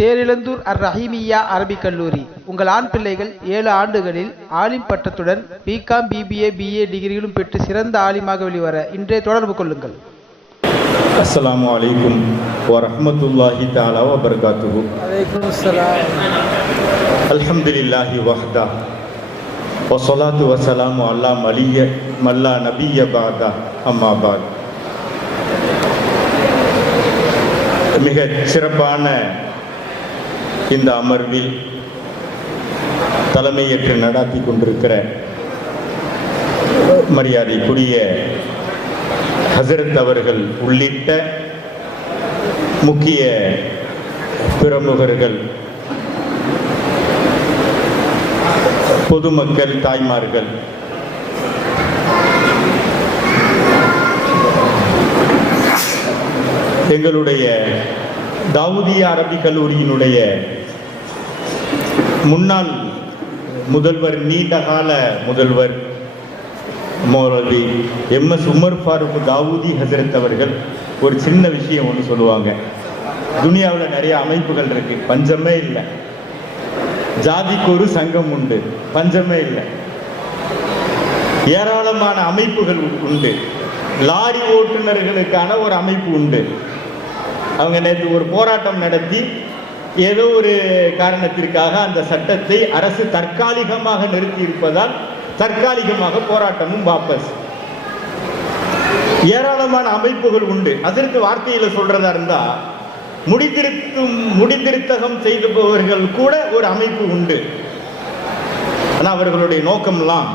தேரிழந்தூர் அர் ரஹீமியா அரபிக் கல்லூரி. உங்கள் ஆண் பிள்ளைகள் ஏழு ஆண்டுகளில் ஆலிம் பட்டத்துடன் பிகாம் பிபிஏ பிஏ டிகிரிகளும் பெற்று சிறந்த ஆலிமாக வெளிவர இன்றே தொடர்பு கொள்ளுங்கள். அஸ்ஸலாமு அலைக்கும் வரஹ்மத்துல்லாஹி தஆலா வ பரகாத்துஹு அல்ஹம்துலில்லாஹி வஹ்தா. வஸ்ஸலாத்து வஸ்ஸலாமு அலா மலிய மல்லா நபிய பாதா. அம்மா பாத். மிக சிறப்பான இந்த அமர்வில் தலைமையேற்று நடாத்தி கொண்டிருக்கிற மரியாதைக்குரிய ஹசரத் அவர்கள் உள்ளிட்ட முக்கிய பிரமுகர்கள் பொதுமக்கள் தாய்மார்கள் எங்களுடைய தாவூதிய அரபி கல்லூரியினுடைய முன்னாள் முதல்வர் நீண்டகால முதல்வர் மௌலவி எம். எஸ். உமர் ஃபாரூக் தாவூதி ஹசரத் அவர்கள் ஒரு சின்ன விஷயம் ஒன்று சொல்லுவாங்க. துனியாவில் நிறைய அமைப்புகள் இருக்கு. பஞ்சமே இல்லை. ஜாதிக்கு ஒரு சங்கம் உண்டு. பஞ்சமே இல்லை. ஏராளமான அமைப்புகள் உண்டு. லாரி ஓட்டுநர்களுக்கான ஒரு அமைப்பு உண்டு. அவங்க நேற்று ஒரு போராட்டம் நடத்தி ஏதோ ஒரு காரணத்திற்காக அந்த சட்டத்தை அரசு தற்காலிகமாக நிறுத்தி இருப்பதால் தற்காலிகமாக போராட்டமும் வாபஸ். ஏராளமான அமைப்புகள் உண்டு. அதற்கு வார்த்தையில் சொல்றதா இருந்தா முடித்திருத்தும் முடித்திருத்தகம் செய்துபவர்கள் கூட ஒரு அமைப்பு உண்டு. ஆனால் அவர்களுடைய நோக்கம்லாம்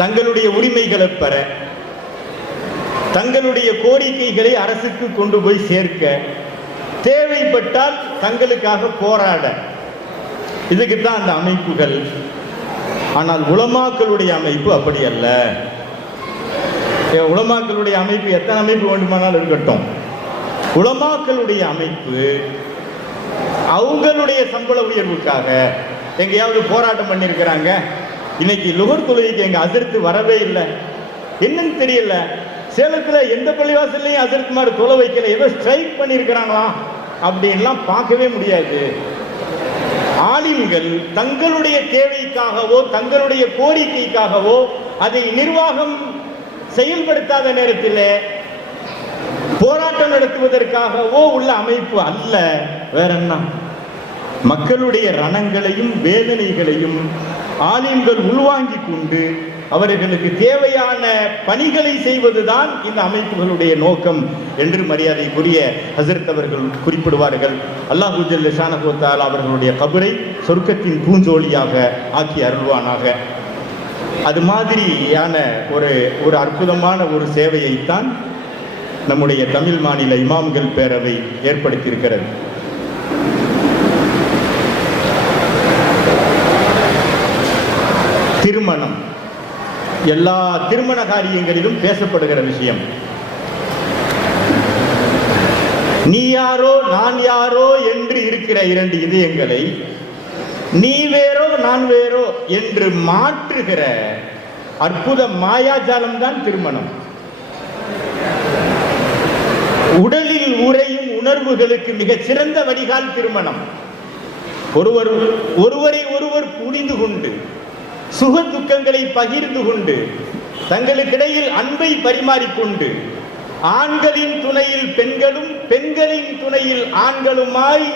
தங்களுடைய உரிமைகளை பெற தங்களுடைய கோரிக்கைகளை அரசுக்கு கொண்டு போய் சேர்க்க தேவைப்பட்டால் தங்களுக்காக போராட. இதுக்கு தான் அந்த அமைப்புகள். ஆனால் உலமாக்களுடைய அமைப்பு அப்படி அல்ல. உலமாக்களுடைய அமைப்பு எத்தனை அமைப்பு வேண்டுமானாலும் இருக்கட்டும். உலமாக்களுடைய அமைப்பு அவங்களுடைய சம்பள உயர்வுக்காக எங்கேயாவது போராட்டம் பண்ணியிருக்கிறாங்க. இன்னைக்கு லுகர் தொழுகைக்கு எங்க அதிர்த்து வரவே இல்லை. என்னன்னு தெரியல. சேலத்தில் எந்த பள்ளிவாசல்லையும் அதிர்த்து மாதிரி தொலை வைக்கல. ஏதோ ஸ்ட்ரைக் பண்ணியிருக்கிறாங்களாம் அப்படின்லாம் பார்க்கவே முடியாது. ஆலிம்கள் தங்களுடைய தேவைக்காகவோ தங்களுடைய கோரிக்கைக்காகவோ அதை நிர்வாகம் செயல்படுத்தாத நேரத்தில் போராட்டம் நடத்துவதற்காகவோ உள்ள அமைப்பு அல்ல. வேற என்ன மக்களுடைய ரணங்களையும் வேதனைகளையும் ஆலிம்கள் உள்வாங்கிக் கொண்டு அவர்களுக்கு தேவையான பணிகளை செய்வதுதான் இந்த அமைப்புகளுடைய நோக்கம் என்று மரியாதைக்குரிய ஹசரத் அவர்கள் குறிப்பிடுவார்கள். அல்லாஹு ஷானகோத்தால் அவர்களுடைய கபரை சொர்க்கத்தின் பூஞ்சோலியாக ஆக்கி அருள்வானாக. அது மாதிரியான ஒரு ஒரு அற்புதமான ஒரு சேவையைத்தான் நம்முடைய தமிழ் மாநில இமாம்கள் பேரவை ஏற்படுத்தியிருக்கிறது. திருமணம். எல்லா திருமண காரியங்களிலும் பேசப்படுகிற விஷயம். நீ யாரோ நான் யாரோ என்று இருக்கிற இரண்டு இதயங்களை நீ வேறோ நான் வேறோ என்று மாற்றுகிற அற்புத மாயாஜாலம் தான் திருமணம். உடலில் உறையும் உணர்வுகளுக்கு மிகச் சிறந்த வடிகால் திருமணம். ஒருவர் ஒருவரை ஒருவர் புரிந்து கொண்டு சுக துக்கங்களை பகிர்ந்து கொண்டு தங்களுக்கிடையில் அன்பை பரிமாறிக்கொண்டு ஆண்களின் துணையில் பெண்களும் பெண்களின் துணையில் ஆண்களுமாய்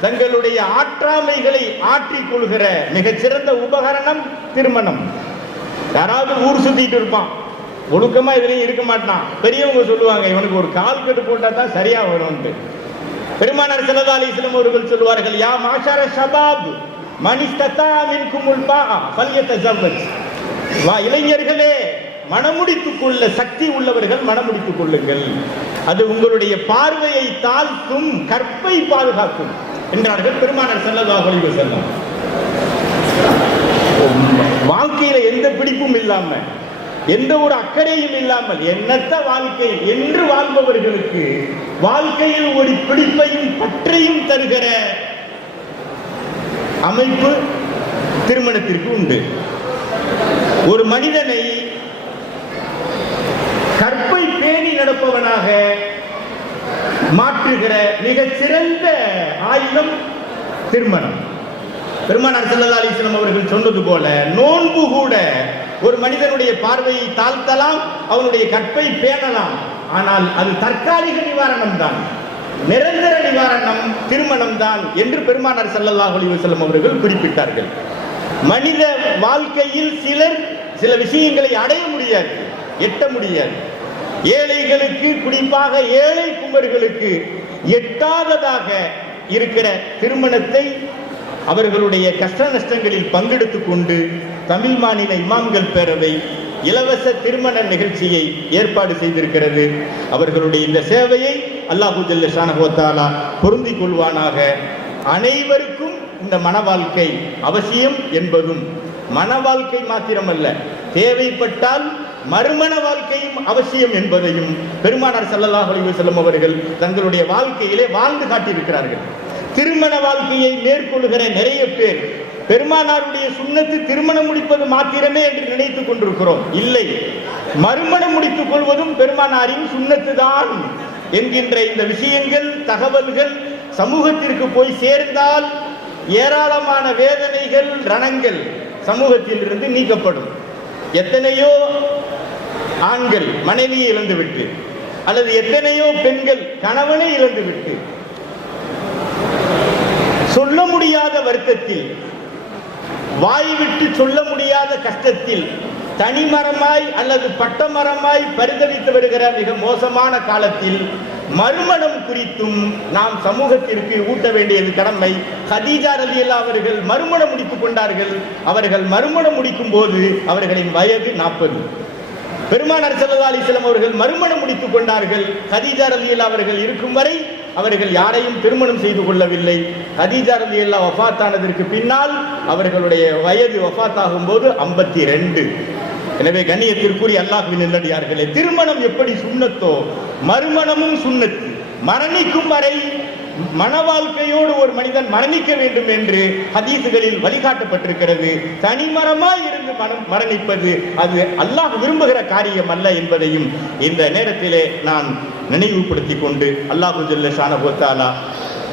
தங்களுடைய ஆற்றாமைகளை ஆற்றிக் கொள்கிற மிகச்சிறந்த உபகரணம் திருமணம். யாராவது ஊர் சுத்திட்டு இருப்பான். ஒழுக்கமா இதுலயும் இருக்க மாட்டான். பெரியவங்க சொல்லுவாங்க இவனுக்கு ஒரு கால் கட்டு போட்டா தான் சரியா வரும்ட்டு பெருமானார் ஸல்லல்லாஹு சிலம் அவர்கள் சொல்லுவார்கள் யா மாஷார ஷபாப் வா இளைஞர்களே மனமுடித்துக் கொள்ள சக்தி உள்ளவர்கள் மனமுடித்துக் கொள்ளுங்கள். அது உங்களுடைய பார்வையை தாழ்த்தும் கற்பை பாதுகாக்கும் என்றார்கள் பெருமானர் செல்லதாக அலைஹி வாழ்க்கையில எந்த பிடிப்பும் இல்லாம எந்த ஒரு அக்கறையும் இல்லாமல் என்னத்த வாழ்க்கை என்று வாழ்பவர்களுக்கு வாழ்க்கையில் ஒரு பிடிப்பையும் பற்றையும் தருகிற அமைப்பு திருமணத்திற்கு உண்டு. ஒரு மனிதனை கற்பை பேணி நடப்பவனாக மாற்றுகிற மிகச்சிறந்த ஆயுதம் திருமணம். பெருமானார் ஸல்லல்லாஹு அலிஸ்லாம் அவர்கள் சொன்னது போல நோன்பு கூட ஒரு மனிதனுடைய பார்வையை தாழ்த்தலாம் அவனுடைய கற்பை பேணலாம். ஆனால் அது தற்காலிக நிவாரணம் தான் நிரந்தர நிவாரணம் திருமணம் தான் என்று பெருமானார் செல்லல்லாஹ் செல்லும் அவர்கள் குறிப்பிட்டார்கள். மனித வாழ்க்கையில் சிலர் சில விஷயங்களை அடைய முடியாது எட்ட முடியாது. ஏழைகளுக்கு குறிப்பாக ஏழை குமர்களுக்கு எட்டாததாக இருக்கிற திருமணத்தை அவர்களுடைய கஷ்ட நஷ்டங்களில் பங்கெடுத்து கொண்டு தமிழ் மாநில இமாம்கள் பேரவை இலவச திருமண நிகழ்ச்சியை ஏற்பாடு செய்திருக்கிறது. அவர்களுடைய இந்த சேவையை அல்லாஹு ஜல்ல ஷானஹோத்தாலா பொருந்திக் கொள்வானாக. அனைவருக்கும் இந்த மன வாழ்க்கை அவசியம் என்பதும் மன வாழ்க்கை மாத்திரமல்ல. தேவைப்பட்டால் மறுமண வாழ்க்கையும் அவசியம் என்பதையும் பெருமானார் சல்லல்லாஹ் அலிவசல்லம் அவர்கள் தங்களுடைய வாழ்க்கையிலே வாழ்ந்து காட்டியிருக்கிறார்கள். திருமண வாழ்க்கையை மேற்கொள்கிற நிறைய பேர் பெருமானாருடைய சுண்ணத்து திருமணம் முடிப்பது மாத்திரமே என்று நினைத்துக் கொண்டிருக்கிறோம். இல்லை மறுமணம் முடித்துக் கொள்வதும் பெருமானாரின் சுண்ணத்து தான் என்கின்ற இந்த விஷயங்கள் தகவல்கள் சமூகத்திற்கு போய் சேர்ந்தால் ஏராளமான வேதனைகள் ரணங்கள் சமூகத்தில் இருந்து நீக்கப்படும். எத்தனையோ ஆண்கள் மனைவியை இழந்துவிட்டு அல்லது எத்தனையோ பெண்கள் கணவனை இழந்துவிட்டு சொல்ல முடியாத வருத்தத்தில் வாய்விட்டு சொல்ல முடியாத கஷ்டத்தில் தனிமரமாய் அல்லது பட்டமரமாய் பரிதவித்து வருகிற மிக மோசமான காலத்தில் மறுமணம் குறித்தும் நாம் சமூகத்திற்கு ஊட்ட வேண்டியது கடமை. ஹதீஜா ரலியல்லா அவர்கள் மறுமணம் முடித்துக் கொண்டார்கள். அவர்கள் மறுமணம் முடிக்கும் போது அவர்களின் வயது நாற்பது. பெருமானார் ஸல்லல்லாஹு அலிஸ்லாம் அவர்கள் மறுமணம் முடித்துக் கொண்டார்கள். ஹதீஜா ரலியல்லா அவர்கள் இருக்கும் வரை அவர்கள் யாரையும் திருமணம் செய்து கொள்ளவில்லை. ஹதீஜா ரலியல்லா வஃபாத்தானதற்கு பின்னால் அவர்களுடைய வயது வஃபாத்தாகும் போது ஐம்பத்தி ரெண்டு. எனவே கண்ணியத்திற்குரிய அல்லாஹுவின் நல்லடியார்களே திருமணம் எப்படி சுண்ணத்தோ மறுமணமும் சுண்ணத்து. மரணிக்கும் வரை மன வாழ்க்கையோடு ஒரு மனிதன் மரணிக்க வேண்டும் என்று ஹதீசுகளில் வழிகாட்டப்பட்டிருக்கிறது. தனிமரமாய் இருந்து மனம் மரணிப்பது அது அல்லாஹ் விரும்புகிற காரியம் அல்ல என்பதையும் இந்த நேரத்திலே நான் நினைவுபடுத்திக் கொண்டு அல்லாஹு ஜல்ல ஷானபோத்தாலா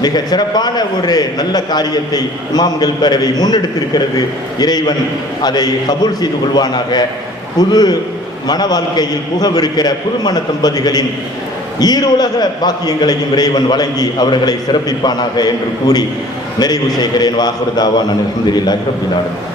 மிக சிறப்பான ஒரு நல்ல காரியத்தை இமாம்கள் பேரவை முன்னெடுத்திருக்கிறது. இறைவன் அதை கபூல் செய்து கொள்வானாக. புது மன வாழ்க்கையில் புகவிருக்கிற புதுமண தம்பதிகளின் ஈருலக பாக்கியங்களையும் இறைவன் வழங்கி அவர்களை சிறப்பிப்பானாக என்று கூறி நிறைவு செய்கிறேன். வாகுருதாவான் அலமதுல்லா அல்ஹம்துலில்லாஹி ரப்பில் ஆலமீன்.